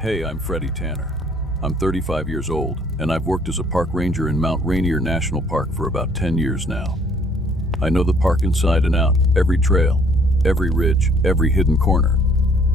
Hey, I'm Freddie Tanner. I'm 35 years old, and I've worked as a park ranger in Mount Rainier National Park for about 10 years now. I know the park inside and out, every trail, every ridge, every hidden corner.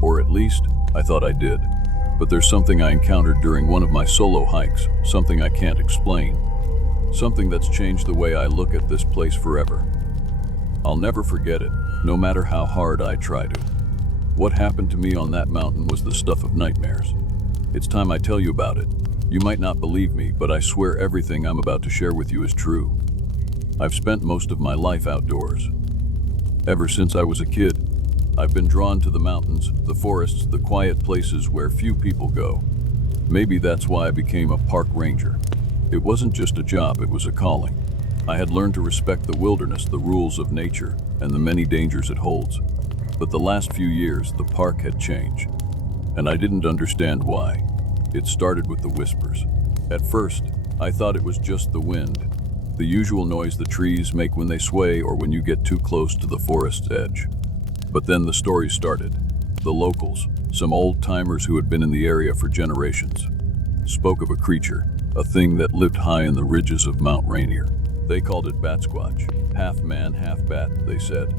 Or at least, I thought I did. But there's something I encountered during one of my solo hikes, something I can't explain. Something that's changed the way I look at this place forever. I'll never forget it, no matter how hard I try to. What happened to me on that mountain was the stuff of nightmares. It's time I tell you about it. You might not believe me, but I swear everything I'm about to share with you is true. I've spent most of my life outdoors. Ever since I was a kid, I've been drawn to the mountains, the forests, the quiet places where few people go. Maybe that's why I became a park ranger. It wasn't just a job, it was a calling. I had learned to respect the wilderness, the rules of nature, and the many dangers it holds. But the last few years, the park had changed, and I didn't understand why. It started with the whispers. At first, I thought it was just the wind, the usual noise the trees make when they sway or when you get too close to the forest's edge. But then the stories started. The locals, some old-timers who had been in the area for generations, spoke of a creature, a thing that lived high in the ridges of Mount Rainier. They called it Batsquatch, half man, half bat, they said.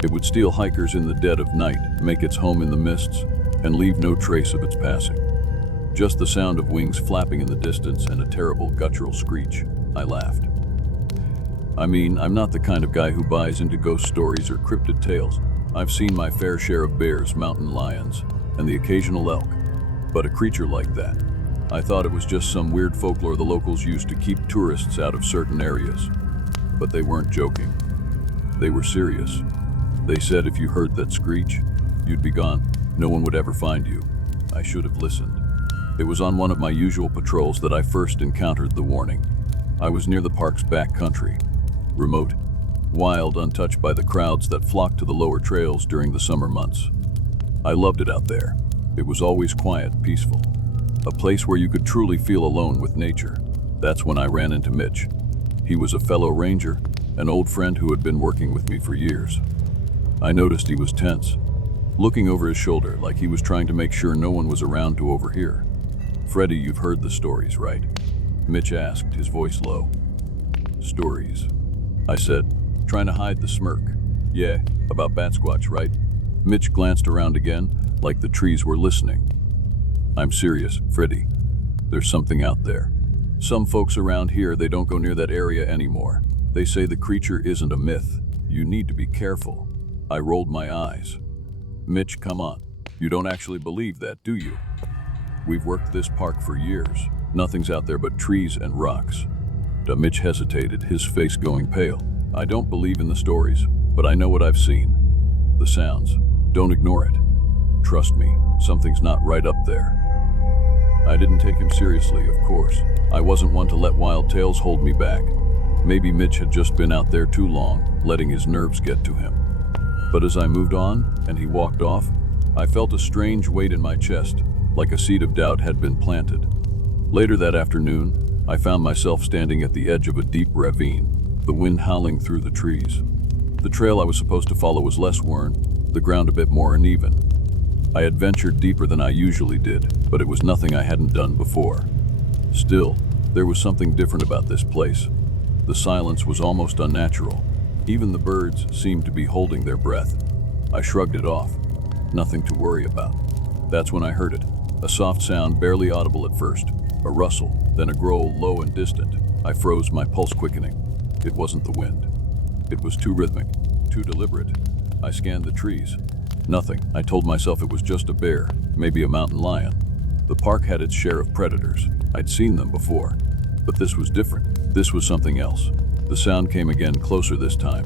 It would steal hikers in the dead of night, make its home in the mists, and leave no trace of its passing. Just the sound of wings flapping in the distance and a terrible guttural screech. I laughed. I mean, I'm not the kind of guy who buys into ghost stories or cryptid tales. I've seen my fair share of bears, mountain lions, and the occasional elk. But a creature like that, I thought it was just some weird folklore the locals used to keep tourists out of certain areas. But they weren't joking. They were serious. They said if you heard that screech, you'd be gone. No one would ever find you. I should have listened. It was on one of my usual patrols that I first encountered the warning. I was near the park's back country, remote, wild, untouched by the crowds that flocked to the lower trails during the summer months. I loved it out there. It was always quiet, peaceful, a place where you could truly feel alone with nature. That's when I ran into Mitch. He was a fellow ranger, an old friend who had been working with me for years. I noticed he was tense, looking over his shoulder like he was trying to make sure no one was around to overhear. "Freddie, you've heard the stories, right?" Mitch asked, his voice low. "Stories," I said, trying to hide the smirk. "Yeah, about Batsquatch, right?" Mitch glanced around again, like the trees were listening. "I'm serious, Freddie. There's something out there. Some folks around here, they don't go near that area anymore. They say the creature isn't a myth. You need to be careful." I rolled my eyes. "Mitch, come on. You don't actually believe that, do you? We've worked this park for years. Nothing's out there but trees and rocks." Mitch hesitated, his face going pale. "I don't believe in the stories, but I know what I've seen. The sounds. Don't ignore it. Trust me, something's not right up there." I didn't take him seriously, of course. I wasn't one to let wild tales hold me back. Maybe Mitch had just been out there too long, letting his nerves get to him. But as I moved on, and he walked off, I felt a strange weight in my chest, like a seed of doubt had been planted. Later that afternoon, I found myself standing at the edge of a deep ravine, the wind howling through the trees. The trail I was supposed to follow was less worn, the ground a bit more uneven. I had ventured deeper than I usually did, but it was nothing I hadn't done before. Still, there was something different about this place. The silence was almost unnatural. Even the birds seemed to be holding their breath. I shrugged it off. Nothing to worry about. That's when I heard it. A soft sound, barely audible at first. A rustle, then a growl, low and distant. I froze, my pulse quickening. It wasn't the wind. It was too rhythmic, too deliberate. I scanned the trees. Nothing. I told myself it was just a bear, maybe a mountain lion. The park had its share of predators. I'd seen them before. But this was different. This was something else. The sound came again, closer this time.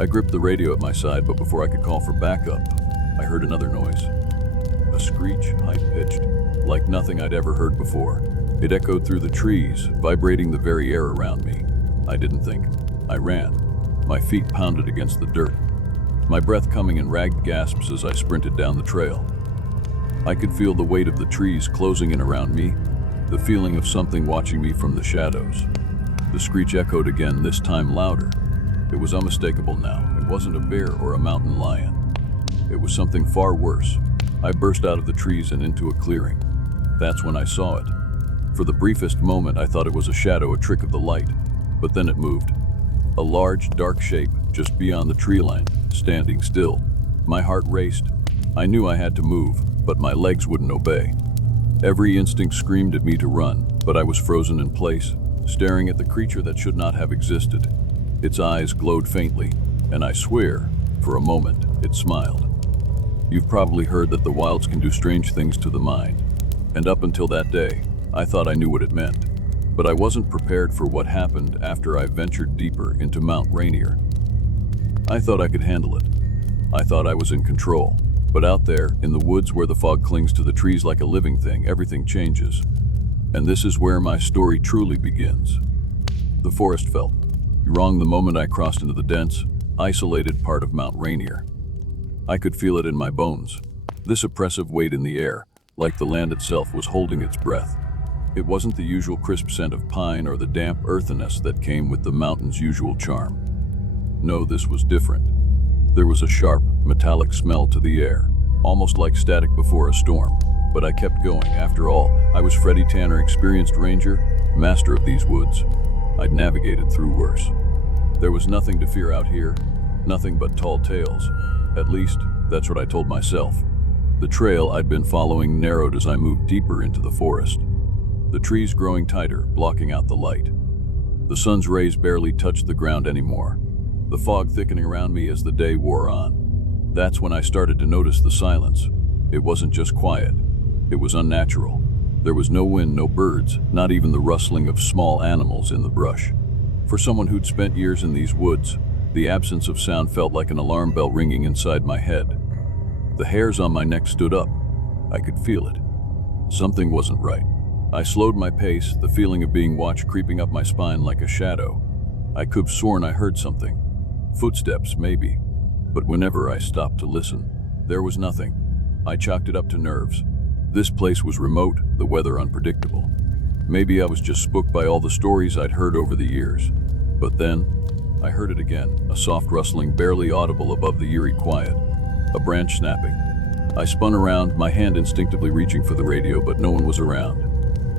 I gripped the radio at my side, but before I could call for backup, I heard another noise. A screech, high-pitched, like nothing I'd ever heard before. It echoed through the trees, vibrating the very air around me. I didn't think. I ran. My feet pounded against the dirt, my breath coming in ragged gasps as I sprinted down the trail. I could feel the weight of the trees closing in around me, the feeling of something watching me from the shadows. The screech echoed again, this time louder. It was unmistakable now. It wasn't a bear or a mountain lion. It was something far worse. I burst out of the trees and into a clearing. That's when I saw it. For the briefest moment, I thought it was a shadow, a trick of the light. But then it moved. A large, dark shape just beyond the tree line, standing still. My heart raced. I knew I had to move, but my legs wouldn't obey. Every instinct screamed at me to run, but I was frozen in place, staring at the creature that should not have existed. Its eyes glowed faintly, and I swear, for a moment, it smiled. You've probably heard that the wilds can do strange things to the mind, and up until that day, I thought I knew what it meant. But I wasn't prepared for what happened after I ventured deeper into Mount Rainier. I thought I could handle it. I thought I was in control. But out there, in the woods where the fog clings to the trees like a living thing, everything changes. And this is where my story truly begins. The forest felt wrong the moment I crossed into the dense, isolated part of Mount Rainier. I could feel it in my bones, this oppressive weight in the air, like the land itself was holding its breath. It wasn't the usual crisp scent of pine or the damp earthiness that came with the mountain's usual charm. No, this was different. There was a sharp, metallic smell to the air, almost like static before a storm. But I kept going. After all, I was Freddie Tanner, experienced ranger, master of these woods. I'd navigated through worse. There was nothing to fear out here, nothing but tall tales. At least, that's what I told myself. The trail I'd been following narrowed as I moved deeper into the forest. The trees growing tighter, blocking out the light. The sun's rays barely touched the ground anymore, the fog thickening around me as the day wore on. That's when I started to notice the silence. It wasn't just quiet. It was unnatural. There was no wind, no birds, not even the rustling of small animals in the brush. For someone who'd spent years in these woods, the absence of sound felt like an alarm bell ringing inside my head. The hairs on my neck stood up. I could feel it. Something wasn't right. I slowed my pace, the feeling of being watched creeping up my spine like a shadow. I could have sworn I heard something. Footsteps, maybe. But whenever I stopped to listen, there was nothing. I chalked it up to nerves. This place was remote, the weather unpredictable. Maybe I was just spooked by all the stories I'd heard over the years. But then, I heard it again, a soft rustling barely audible above the eerie quiet. A branch snapping. I spun around, my hand instinctively reaching for the radio, but no one was around.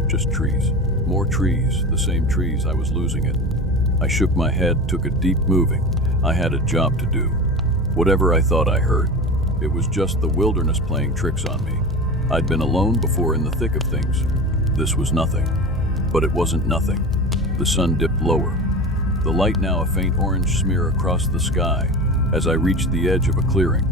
Just trees. More trees, the same trees. I was losing it. I shook my head, took a deep moving. I had a job to do. Whatever I thought I heard, it was just the wilderness playing tricks on me. I'd been alone before in the thick of things. This was nothing. But it wasn't nothing. The sun dipped lower. The light now a faint orange smear across the sky as I reached the edge of a clearing.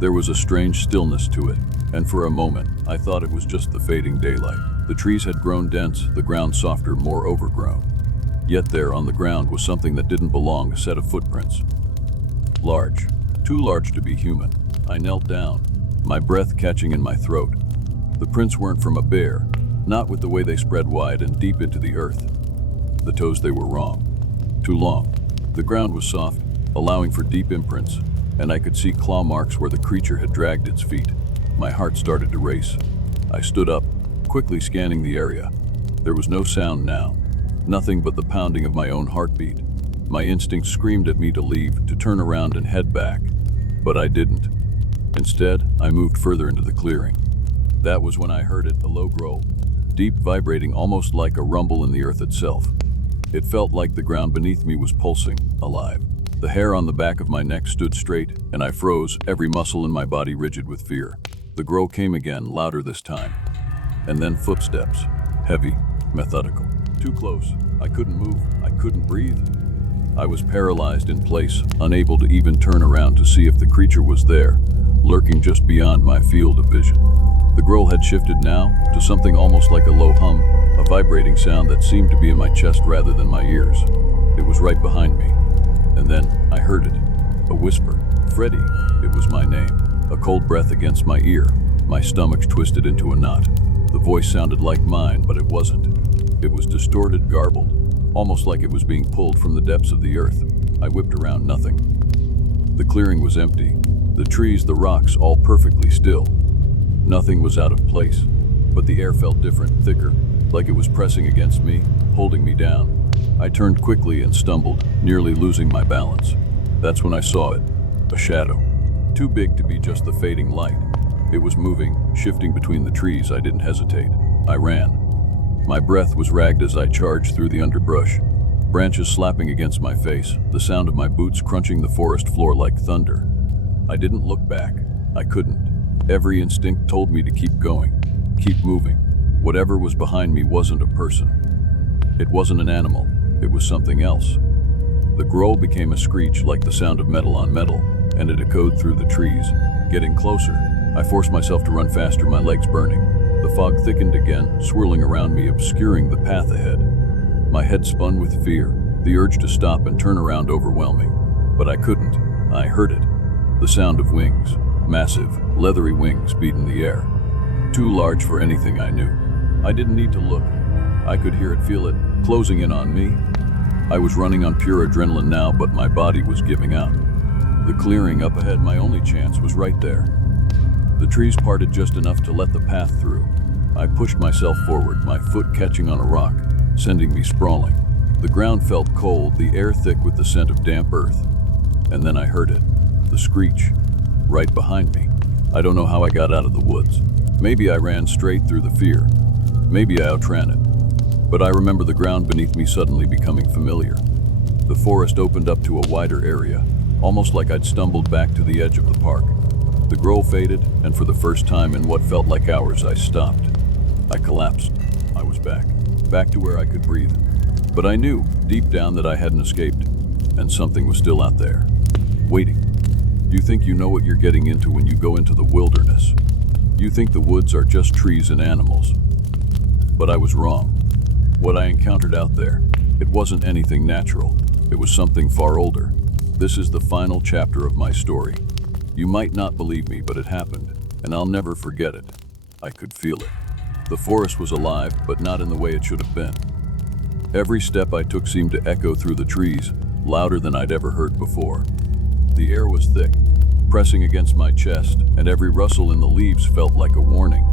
There was a strange stillness to it, and for a moment, I thought it was just the fading daylight. The trees had grown dense, the ground softer, more overgrown. Yet there on the ground was something that didn't belong, a set of footprints. Large, too large to be human. I knelt down, my breath catching in my throat. The prints weren't from a bear, not with the way they spread wide and deep into the earth. The toes, they were wrong. Too long. The ground was soft, allowing for deep imprints, and I could see claw marks where the creature had dragged its feet. My heart started to race. I stood up, quickly scanning the area. There was no sound now, nothing but the pounding of my own heartbeat. My instinct screamed at me to leave, to turn around and head back, but I didn't. Instead, I moved further into the clearing. That was when I heard it, a low growl, deep, vibrating, almost like a rumble in the earth itself. It felt like the ground beneath me was pulsing, alive. The hair on the back of my neck stood straight, and I froze, every muscle in my body rigid with fear. The growl came again, louder this time. And then footsteps, heavy, methodical. Too close. I couldn't move. I couldn't breathe. I was paralyzed in place, unable to even turn around to see if the creature was there, lurking just beyond my field of vision. The growl had shifted now to something almost like a low hum, a vibrating sound that seemed to be in my chest rather than my ears. It was right behind me. And then I heard it, a whisper. Freddie, it was my name. A cold breath against my ear, my stomach twisted into a knot. The voice sounded like mine, but it wasn't. It was distorted, garbled, almost like it was being pulled from the depths of the earth. I whipped around, nothing. The clearing was empty. The trees, the rocks, all perfectly still. Nothing was out of place, but the air felt different, thicker, like it was pressing against me, holding me down. I turned quickly and stumbled, nearly losing my balance. That's when I saw it, a shadow. Too big to be just the fading light. It was moving, shifting between the trees. I didn't hesitate. I ran. My breath was ragged as I charged through the underbrush, branches slapping against my face, the sound of my boots crunching the forest floor like thunder. I didn't look back. I couldn't. Every instinct told me to keep going, keep moving. Whatever was behind me wasn't a person. It wasn't an animal. It was something else. The growl became a screech like the sound of metal on metal, and it echoed through the trees. Getting closer, I forced myself to run faster, my legs burning. The fog thickened again, swirling around me, obscuring the path ahead. My head spun with fear, the urge to stop and turn around overwhelming. But I couldn't. I heard it. The sound of wings. Massive, leathery wings beat in the air. Too large for anything I knew. I didn't need to look. I could hear it, feel it, closing in on me. I was running on pure adrenaline now, but my body was giving out. The clearing up ahead, my only chance, was right there. The trees parted just enough to let the path through. I pushed myself forward, my foot catching on a rock, sending me sprawling. The ground felt cold, the air thick with the scent of damp earth. And then I heard it, the screech, right behind me. I don't know how I got out of the woods. Maybe I ran straight through the fear. Maybe I outran it. But I remember the ground beneath me suddenly becoming familiar. The forest opened up to a wider area, almost like I'd stumbled back to the edge of the park. The growl faded, and for the first time in what felt like hours, I stopped. I collapsed. I was back to where I could breathe. But I knew, deep down, that I hadn't escaped, and something was still out there, waiting. You think you know what you're getting into when you go into the wilderness. You think the woods are just trees and animals. But I was wrong. What I encountered out there, it wasn't anything natural. It was something far older. This is the final chapter of my story. You might not believe me, but it happened, and I'll never forget it. I could feel it. The forest was alive, but not in the way it should have been. Every step I took seemed to echo through the trees, louder than I'd ever heard before. The air was thick, pressing against my chest, and every rustle in the leaves felt like a warning.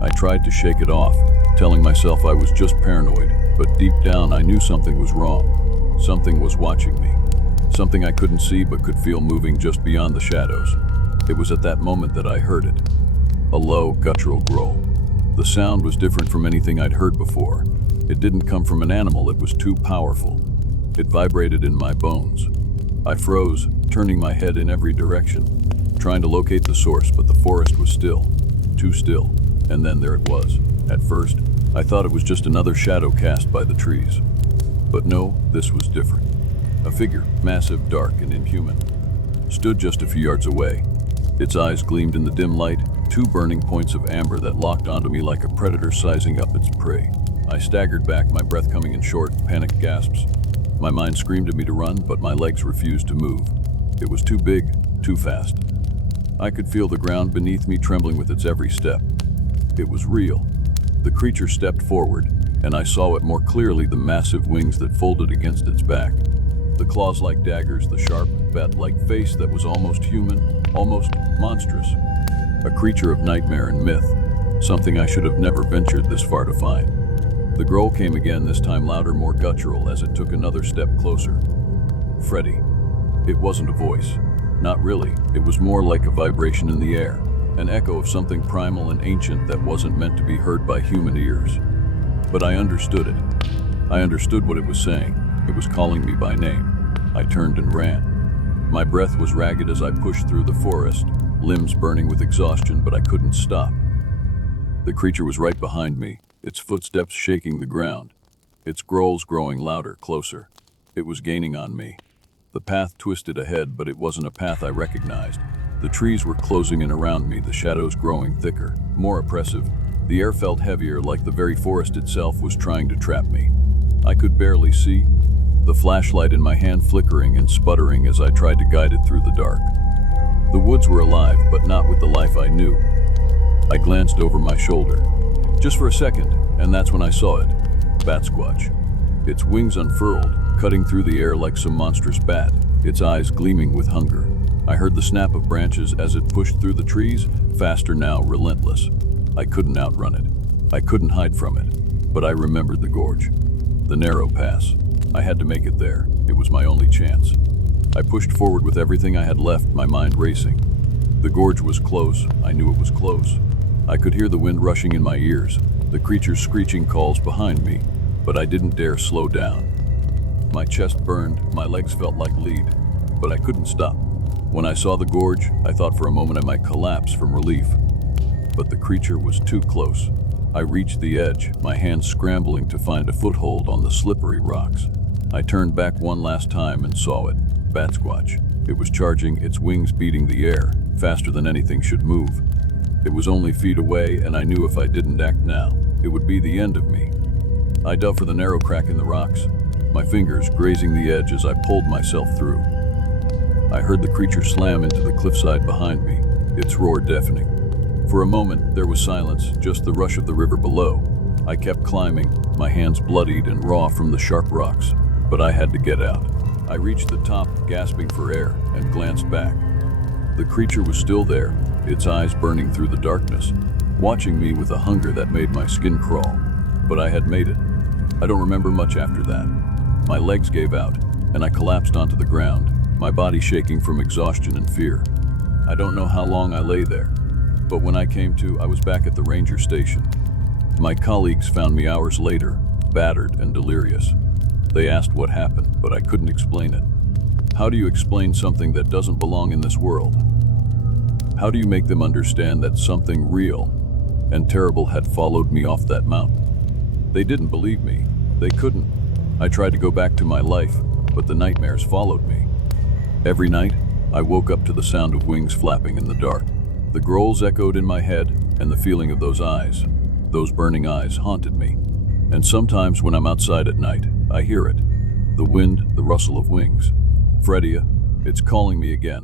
I tried to shake it off, telling myself I was just paranoid, but deep down I knew something was wrong. Something was watching me. Something I couldn't see but could feel moving just beyond the shadows. It was at that moment that I heard it. A low, guttural growl. The sound was different from anything I'd heard before. It didn't come from an animal, it was too powerful. It vibrated in my bones. I froze, turning my head in every direction, trying to locate the source, but the forest was still. Too still. And then there it was. At first, I thought it was just another shadow cast by the trees. But no, this was different. A figure, massive, dark, and inhuman, stood just a few yards away. Its eyes gleamed in the dim light, two burning points of amber that locked onto me like a predator sizing up its prey. I staggered back, my breath coming in short, panicked gasps. My mind screamed at me to run, but my legs refused to move. It was too big, too fast. I could feel the ground beneath me trembling with its every step. It was real. The creature stepped forward, and I saw it more clearly, the massive wings that folded against its back. The claws like daggers, the sharp, bat-like face that was almost human, almost monstrous. A creature of nightmare and myth, something I should have never ventured this far to find. The growl came again, this time louder, more guttural, as it took another step closer. Freddy. It wasn't a voice. Not really. It was more like a vibration in the air, an echo of something primal and ancient that wasn't meant to be heard by human ears. But I understood it. I understood what it was saying. It was calling me by name. I turned and ran. My breath was ragged as I pushed through the forest, limbs burning with exhaustion, but I couldn't stop. The creature was right behind me, its footsteps shaking the ground, its growls growing louder, closer. It was gaining on me. The path twisted ahead, but it wasn't a path I recognized. The trees were closing in around me, the shadows growing thicker, more oppressive. The air felt heavier, like the very forest itself was trying to trap me. I could barely see, the flashlight in my hand flickering and sputtering as I tried to guide it through the dark. The woods were alive, but not with the life I knew. I glanced over my shoulder, just for a second, and that's when I saw it. Batsquatch. Its wings unfurled, cutting through the air like some monstrous bat, its eyes gleaming with hunger. I heard the snap of branches as it pushed through the trees, faster now, relentless. I couldn't outrun it. I couldn't hide from it. But I remembered the gorge. The narrow pass. I had to make it there. It was my only chance. I pushed forward with everything I had left, my mind racing. The gorge was close. I knew it was close. I could hear the wind rushing in my ears. the creature's screeching calls behind me, but I didn't dare slow down. My chest burned, my legs felt like lead, but I couldn't stop. When I saw the gorge, I thought for a moment I might collapse from relief. But the creature was too close. I reached the edge, my hands scrambling to find a foothold on the slippery rocks. I turned back one last time and saw it, Batsquatch. It was charging, its wings beating the air, faster than anything should move. It was only feet away, and I knew if I didn't act now, it would be the end of me. I dove for the narrow crack in the rocks, my fingers grazing the edge as I pulled myself through. I heard the creature slam into the cliffside behind me, its roar deafening. For a moment, there was silence, just the rush of the river below. I kept climbing, my hands bloodied and raw from the sharp rocks, but I had to get out. I reached the top, gasping for air, and glanced back. The creature was still there, its eyes burning through the darkness, watching me with a hunger that made my skin crawl. But I had made it. I don't remember much after that. My legs gave out, and I collapsed onto the ground, my body shaking from exhaustion and fear. I don't know how long I lay there, but when I came to, I was back at the ranger station. My colleagues found me hours later, battered and delirious. They asked what happened, but I couldn't explain it. How do you explain something that doesn't belong in this world? How do you make them understand that something real and terrible had followed me off that mountain? They didn't believe me. They couldn't. I tried to go back to my life, but the nightmares followed me. Every night, I woke up to the sound of wings flapping in the dark. The growls echoed in my head, and the feeling of those burning eyes haunted me. And sometimes when I'm outside at night, I hear it. The wind, the rustle of wings. Fredia, it's calling me again.